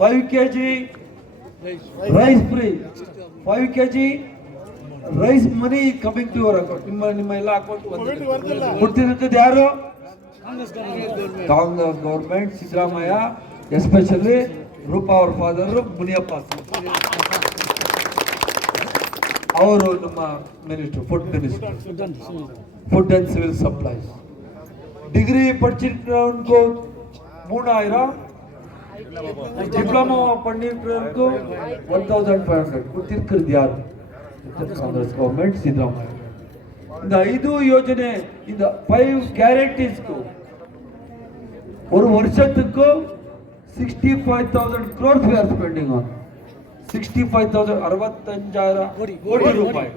Five K G rice free. Five K G rice money coming to your account ನಿಮ್ಮ ನಿಮ್ಮ ಎಲ್ಲ account ಕೊಡ್ತಿರೋದು ಯಾರು? ಕಾಂಗ್ರೆಸ್ ಗೌರ್ಮೆಂಟ್ ಸಿದ್ದರಾಮಯ್ಯ ಎಸ್ಪೆಷಲಿ ರೂಪಾ ಅವ್ರ ಫಾದರ್ ಮುನಿಯಪ್ಪ. ಅವರು ನಮ್ಮ minister food minister food and civil supplies degree ಪಡಿಸಿರೋ ಮೂಣಾಯಿರ ಡಿಪ್ಲೊಮಾ ಪಂಡಿತರು ಒನ್ ತೌಸಂಡ್ ಫೈವ್ ಹಂಡ್ರೆಡ್ ಕೊಟ್ಟಿರ್ಕಿದ್ದು ಯಾರು ಗೌರ್ಮೆಂಟ್ ಇಂದ ಐದು ಯೋಜನೆ ಇಂದ ಫೈವ್ ಗ್ಯಾರಂಟೀಸ್ಗು ಒಂದು ವರ್ಷದಕ್ಕೂ sixty five thousand crores we spending on sixty five thousand ಅರವತ್ತಂಜಾಯಿರ ಕೋಟಿ ರೂಪಾಯಿ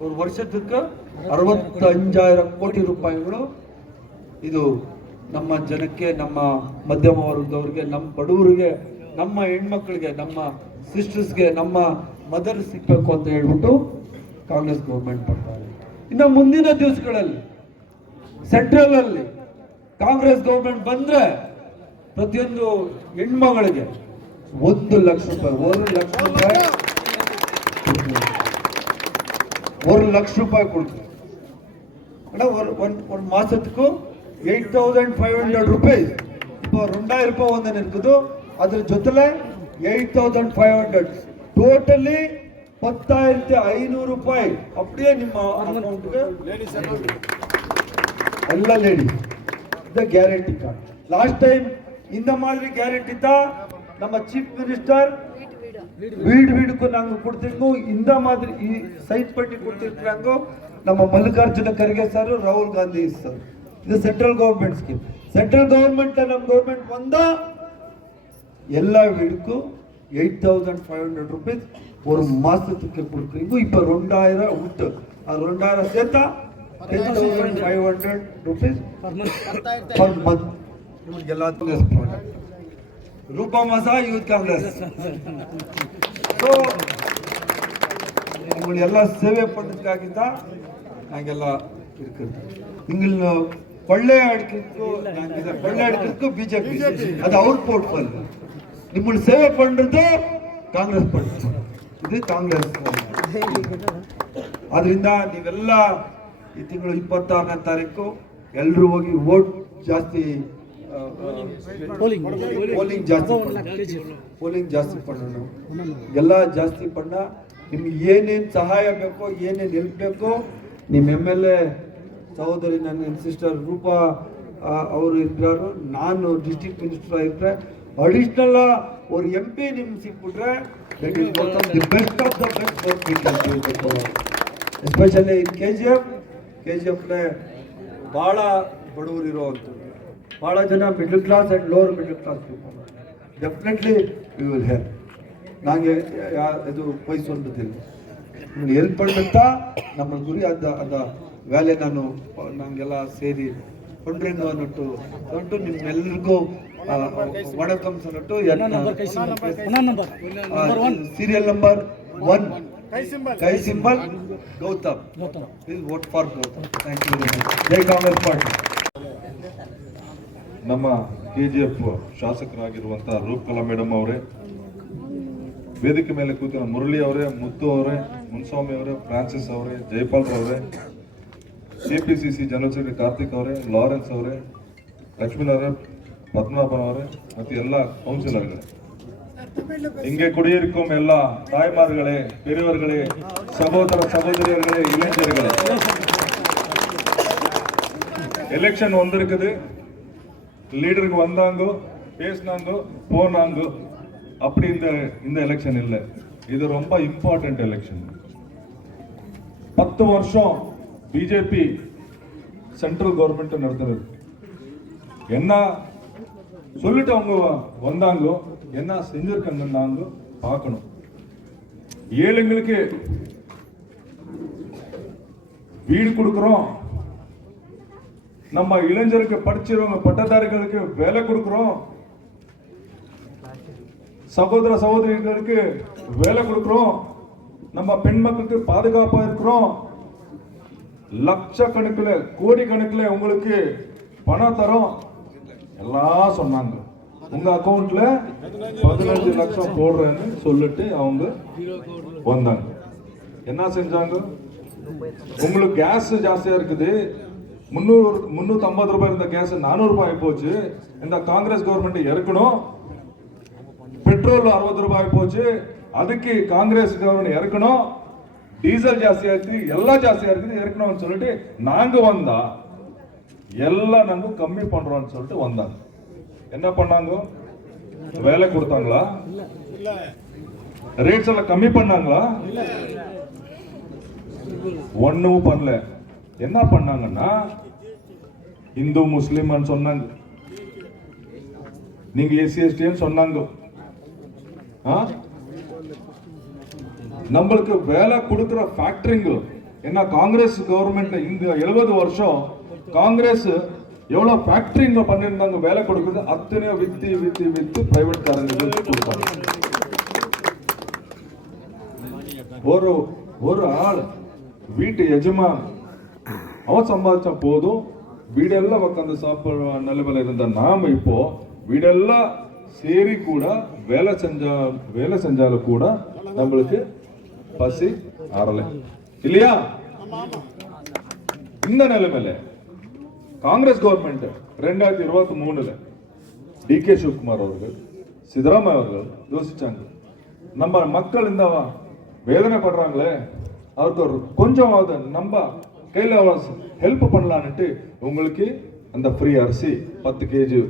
ಒಂದು ವರ್ಷದಕ್ಕೆ ಅರವತ್ತಂಜಾಯಿರ ಕೋಟಿ ರೂಪಾಯಿಗಳು ಇದು ನಮ್ಮ ಜನಕ್ಕೆ, ನಮ್ಮ ಮಧ್ಯಮ ವರ್ಗದವ್ರಿಗೆ, ನಮ್ಮ ಬಡವರಿಗೆ, ನಮ್ಮ ಹೆಣ್ಮಕ್ಳಿಗೆ, ನಮ್ಮ ಸಿಸ್ಟರ್ಸ್ಗೆ ನಮ್ಮ ಮದರ್ ಸಿಗ್ಬೇಕು ಅಂತ ಹೇಳ್ಬಿಟ್ಟು ಕಾಂಗ್ರೆಸ್ ಗೌರ್ಮೆಂಟ್ ಬರ್ತಾರೆ. ಇನ್ನು ಮುಂದಿನ ದಿವಸಗಳಲ್ಲಿ ಸೆಂಟ್ರಲ್ ಅಲ್ಲಿ ಕಾಂಗ್ರೆಸ್ ಗೌರ್ಮೆಂಟ್ ಬಂದ್ರೆ ಪ್ರತಿಯೊಂದು ಹೆಣ್ಮಗಳಿಗೆ ಒಂದು ಲಕ್ಷ ರೂಪಾಯಿ, ಒಂದು ಲಕ್ಷ ರೂಪಾಯಿ ಒಂದು ಲಕ್ಷ ರೂಪಾಯಿ ಕೊಡ್ತಾರೆ. ಒಂದು ಒಂದು ಮಾಸಕ್ಕೂ eight thousand five hundred rupees இப்போ ரெண்டாயிரம் ரூபாய் ಒಂದನ್ನು இருக்குது ಅದ್ರ ಜೊತೆಲೆ eight thousand five hundred totally பத்தாயிரத்தி ஐநூறு ரூபாய் அப்படியே ನಿಮ್ಮ ಅಕೌಂಟ್ಗೆ ಎಲ್ಲ ಲೇಡೀಸ್ இந்த கேரண்டி கார்டு லாஸ்ட் டைம் இந்த மாதிரி கேரண்டி தான் நம்ம சீஃப் மினிஸ்டர் வீடு வீடுக்கு நாங்க கொடுத்திருக்கோம் இந்த மாதிரி சைட் பண்ணி கொடுத்திருக்கிறாங்க நம்ம மல்லிகார்ஜுன ಖರ್ಗೆ ಸರ್ ರಾಹುಲ್ ಗಾಂಧಿ ಸರ್ ಇದು central government scheme central government ನಮ್ಮ ಗೌರ್ಮೆಂಟ್ ಬಂದ ಎಲ್ಲ ವೀಡ್ಕೂ eight thousand five hundred rupees ಒಂದು ಮಾಸಕ್ಕೆ ಕೊಡ್ತೀವಿ ಇದು ಇಪ್ಪ ರೊಂಡಾಯಿರ ಉಂಟ ಆ ರೊಂಡಾಯಿರ ಸೇತ ಫೈವ್ ಹಂಡ್ರೆಡ್ ರುಪೀಸ್ ಮಂತ್ ಎಲ್ಲ ರೂಪ ಮಸ ಯೂತ್ ಕಾಂಗ್ರೆಸ್ ಸೊ ಎಲ್ಲ ಸೇವೆ ಪಡೆದಕ್ಕಾಗಿದ್ದ ಹಂಗೆಲ್ಲ ಇರ್ಕಂತ ಹಿಂಗಲ್ಲಿ ಒಳ್ಳೆ ಅಡಕಿದ್ದು ಕೊಳ್ಳೆ ಬಿಜೆಪಿ. ಅದು ಅವ್ರ ಪೋರ್ಟ್ಫೋಲಿಯೋ ನಿಮ್ಮನ್ನು ಸೇವೆ ಪಂಡ್ರದ್ದು ಕಾಂಗ್ರೆಸ್ ಪಂಡ್ತು ಇದು ಕಾಂಗ್ರೆಸ್ ಅದರಿಂದ ನೀವೆಲ್ಲ ಈ ತಿಂಗಳು ಇಪ್ಪತ್ತಾರನೇ ತಾರೀಕು ಎಲ್ಲರೂ ಹೋಗಿ ವೋಟ್ ಜಾಸ್ತಿ ಪೋಲಿಂಗ್ ಜಾಸ್ತಿ ಪೋಲಿಂಗ್ ಜಾಸ್ತಿ ಪಡೋಣ. ಎಲ್ಲ ಜಾಸ್ತಿ ಪಡ ನಿಮ್ಗೆ ಏನೇನು ಸಹಾಯ ಬೇಕೋ ಏನೇನು ಹೆಲ್ಪ್ ಬೇಕೋ ನಿಮ್ಮ ಎಂ ಎಲ್ ಎ ಸಹೋದರಿ, ನನ್ನ ಸಿಸ್ಟರ್ ರೂಪಾ ಅವರು ಇದ್ದರು ನಾನು ಡಿಸ್ಟ್ರಿಕ್ಟ್ ಮಿನಿಸ್ಟರ್ ಆಗಿದ್ರೆ ಅಡಿಷ್ನಲ್ ಅವ್ರು ಎಂ ಪಿ ನಿಮ್ ಸಿಕ್ಬಿಟ್ರೆ best of the best for especially in K G F K G ಎಫ್ನೇ ಭಾಳ ಬಡವರು ಇರೋವಂಥದ್ದು ಭಾಳ ಜನ middle class and lower middle class people definitely you will help ನನಗೆ ಇದು ವಹಿಸುವಂಥದ್ದಿಲ್ಲ ನಿಮ್ಗೆ ಹೆಲ್ಪ್ ಮಾಡಬೇಕಂತ ನಮ್ಮ ಗುರಿ ಅದ ಅದ. ವ್ಯಾಲೆ ನಾನು ನನಗೆಲ್ಲ ಸೇರಿ ಕೊಂಡ್ರಿಂದ ಅನ್ನಟ್ಟು ಅಂಟು ನಿಮ್ಮೆಲ್ಲರಿಗೂ ವಣಕಂ ಸನ್ನಟ್ಟು ಸೀರಿಯಲ್ ನಂಬರ್ ಒನ್ ಕೈ symbol Gautam. Please vote for Gautam. Thank you very much Jai Congress party ನಮ್ಮ ಕೆ ಜಿ ಎಫ್ ಶಾಸಕರಾಗಿರುವಂಥ ರೂಪಕಲಾ ಮೇಡಮ್ ಅವರೇ ವೇದಿಕೆ ಮೇಲೆ ಕೂತಿರೋ ಮುರಳಿ ಅವರೇ ಮುತ್ತು ಅವರೇ ಮುನ್ಸ್ವಾಮಿ ಅವರೇ ಫ್ರಾನ್ಸಿಸ್ ಅವರೇ ಜೈಪಾಲ್ ಅವರೇ K P C C general secretary Karthik ಅವರೇ ಲಾರೆನ್ಸ್ ಅವರೇ ಲಕ್ಷ್ಮೀನ್ ಅವರೇ ಪದ್ಮನಾಭನ್ ಅವರೇ ಮತ್ತು ಎಲ್ಲ ಕೌನ್ಸಿಲರ್ಗಳೇ இங்கே குடியிருக்கும் எல்லா தாய்மார்களே பெரியவர்களே சகோதர சகோதரியர்களே இளைஞர்களே எலெக்ஷன் வந்திருக்குது லீடருக்கு வந்தாங்கோ பேசினாங்கோ போனாங்கோ அப்படி இந்த இந்த எலெக்ஷன் இல்லை இது ரொம்ப இம்பார்ட்டன்ட் எலெக்ஷன் பத்து வருஷம் பிஜேபி சென்ட்ரல் கவர்மெண்ட் நடத்துறது என்ன சொல்லிட்டு அவங்க வந்தாங்களோ என்ன செஞ்சிருக்காங்கன்னாங்க பார்க்கணும். ஏழைங்களுக்கு வீடு கொடுக்குறோம். நம்ம இளைஞருக்கு படிச்சிருவங்க பட்டதாரிகளுக்கு வேலை கொடுக்குறோம். சகோதர சகோதரிகளுக்கு வேலை கொடுக்குறோம். நம்ம பெண் மக்களுக்கு பாதுகாப்பாக இருக்கிறோம். லட்சக்கணக்கில் கோடி கணக்கில் உங்களுக்கு பணம் தரோம் எல்லாம் சொன்னாங்க. உங்க அக்கௌண்ட்ல பதினஞ்சு லட்சம் போடுறேன்னு சொல்லிட்டு அவங்க வந்தாங்க. என்ன செஞ்சாங்க? உங்களுக்கு கேஸ் ஜாஸ்தியா இருக்குது. முந்நூறு முந்நூத்தி ஐம்பது ரூபாய் இருந்த கேஸ் நானூறு ரூபாய் போச்சு. இந்த காங்கிரஸ் கவர்மெண்ட் இறக்கணும். பெட்ரோல் அறுபது ரூபாய் போச்சு. அதுக்கு காங்கிரஸ் கவர்மெண்ட் இறக்கணும். டீசல் ஜாஸ்தியா இருக்குது எல்லாம் ஜாஸ்தியா இருக்குது இருக்கணும்னு சொல்லிட்டு நாங்க வந்தா எல்லாம் நாங்க கம்மி பண்றோம்னு சொல்லிட்டு வந்தாங்க. என்ன பண்ணாங்க? வேலை கொடுத்தாங்களா? ரேட்ஸ் எல்லாம் கம்மி பண்ணாங்களா? ஒண்ணும் பண்ணல. என்ன பண்ணாங்கன்னா இந்து முஸ்லீம்னு சொன்னாங்க. நீங்க எஸ்சி எஸ்டின்னு சொன்னாங்க. ஆ? நம்மளுக்கு வேலை கொடுக்குற ஃபேக்டரிங்கு ஏன்னா காங்கிரஸ் கவர்மெண்ட் இந்த எழுபது வருஷம் காங்கிரஸ் எவ்வளோ ஃபேக்டரிங்க பண்ணியிருந்தாங்க வேலை கொடுக்குறது அத்தனை வித்து வித்து வித்து பிரைவேட் காரங்களுக்கு கொடுப்பாங்க. ஒரு ஒரு ஆள் வீட்டு எஜமான் அவன் சம்பாதிச்சா போதும் வீடெல்லாம் உட்காந்து சாப்பிடுற நிலைமையில இருந்த நாம இப்போ வீடெல்லாம் சேரி கூட வேலை செஞ்சா வேலை செஞ்சாலும் கூட நம்மளுக்கு பசி ஆறல. இல்லையா? இந்த நிலைமையில காங்கிரஸ் கவர்மெண்ட் ரெண்டாயிரத்தி இருபத்தி மூணுல டி கே சிவகுமார் அவர்கள் சித்தராமையா அவர்கள் யோசிச்சாங்க. நம்ம மக்கள் இந்த வேதனை படுறாங்களே அவருக்கு ஒரு கொஞ்சமாவது நம்ம கையில் ஹெல்ப் பண்ணலான்னுட்டு உங்களுக்கு அந்த ஃப்ரீ அரிசி பத்து கேஜி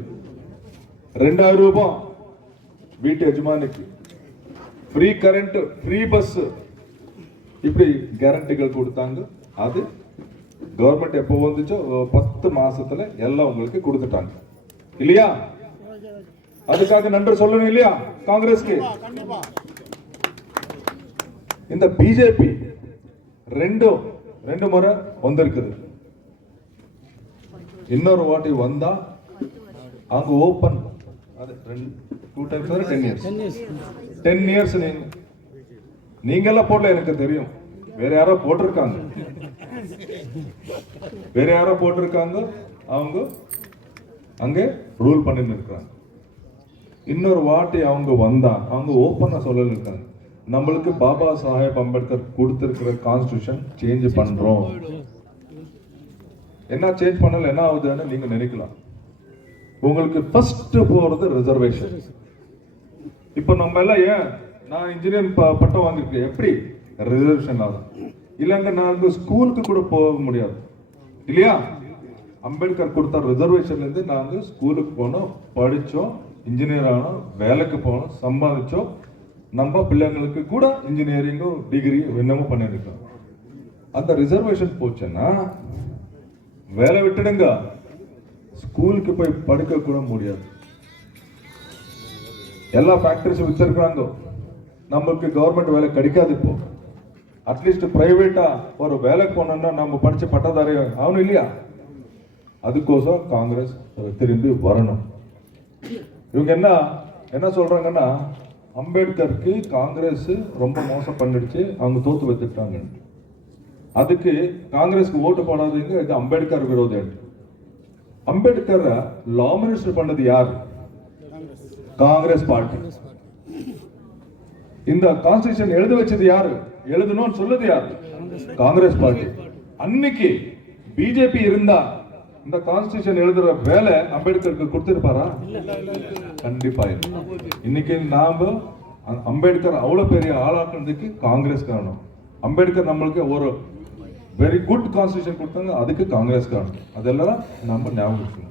ரெண்டாயிரம் ரூபாய் வீட்டு எஜமானிக்கு. ஃப்ரீ கரண்ட் ஃப்ரீ பஸ்ஸு இப்படி கேரண்டிகள் கொடுத்தாங்க. அது கவர்மெண்ட் எப்போ வந்துச்சோ பத்து மாசத்துல எல்லாம் உங்களுக்கு கொடுத்துட்டாங்க. இல்லையா? அதுக்காக நன்றி சொல்லணும் இல்லையா? காங்கிரஸ்க்கு? இந்த பிஜேபி ரெண்டு ரெண்டு முறை வந்திருக்குது. இன்னொரு வாட்டி வந்தா அங்க ஓபன் அது ரெண்டு two times ten years ten years நீங்க நீங்கெல்லாம் போடல எனக்கு தெரியும். வேற யாரோ போட்டிருக்காங்க. வேற யாரோ போட்டிருக்காங்க. அவங்க அங்கே ரூல் பண்ணின்னு இருக்கிறாங்க. இன்னொரு வாட்டி அவங்க வந்தா அவங்க ஓப்பனா சொல்லல இருக்காங்க. நம்மளுக்கு பாபா சாஹேப் அம்பேத்கர் கொடுத்துருக்கிற கான்ஸ்டியூஷன் சேஞ்ச் பண்றோம். என்ன சேஞ்ச் பண்ணல என்ன ஆகுதுன்னு நீங்க நினைக்கலாம். உங்களுக்கு ஃபர்ஸ்ட் போறது ரிசர்வேஷன் இப்போ நம்ம எல்லாம் ஏன் நான் இன்ஜினியரிங் பட்டம் வாங்கியிருக்கேன். எப்படி? ரிசர்வேஷன் ஆகும் இல்லைங்க நான் ஸ்கூலுக்கு கூட போக முடியாது. இல்லையா? அம்பேத்கர் கொடுத்த ரிசர்வேஷன்லேருந்து நாங்கள் ஸ்கூலுக்கு போனோம் படித்தோம் இன்ஜினியர் ஆனோம் வேலைக்கு போனோம் சம்பாதிச்சோம் நம்ம பிள்ளைங்களுக்கு கூட இன்ஜினியரிங்கும் டிகிரி என்னமோ பண்ணியிருக்கோம். அந்த ரிசர்வேஷன் போச்சுன்னா வேலை விட்டுடுங்க. ஸ்கூலுக்கு போய் படிக்க கூட முடியாது. எல்லா ஃபேக்டரிஸும் வித்திருக்கிறாங்க. நமக்கு கவர்மெண்ட் வேலை கிடைக்காது இப்போ. அட்லீஸ்ட் பிரைவேட்டா ஒரு வேலைக்கு போனோம்னா நம்ம படிச்ச பட்டதாரி ஆகணும் இல்லையா? அதுக்கோசம் காங்கிரஸ் திரும்பி வரணும். இவங்க என்ன என்ன சொல்றாங்கன்னா அம்பேத்கருக்கு காங்கிரஸ் ரொம்ப மோசம் பண்ணிடுச்சு அவங்க தோத்து வைத்துட்டாங்க அதுக்கு காங்கிரஸ்க்கு ஓட்டு போடாதீங்க இது அம்பேத்கர் விரோதம். அம்பேத்கரை லா மினிஸ்டர் பண்ணது யார்? காங்கிரஸ் பார்ட்டி. இந்த கான்ஸ்டியூஷன் எழுத வச்சது யாரு? எழுதணும்னு சொல்லுது யாரு? காங்கிரஸ் பார்ட்டி அன்னைக்கு பிஜேபி இருந்தா இந்த கான்ஸ்டியூஷன் எழுதுற வேலை அம்பேத்கருக்கு கொடுத்திருப்பாரா? கண்டிப்பா இன்னைக்கு நாம அம்பேத்கர் அவ்வளவு பெரிய ஆளாக்குனதுக்கு காங்கிரஸ் காரணம். அம்பேத்கர் நம்மளுக்கு ஒரு வெரி குட் கான்ஸ்டியூஷன் கொடுத்தாங்க அதுக்கு காங்கிரஸ் காரணம். அதெல்லாம் நம்ம ஞாபகம்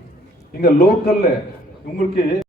இங்க லோக்கல்ல உங்களுக்கு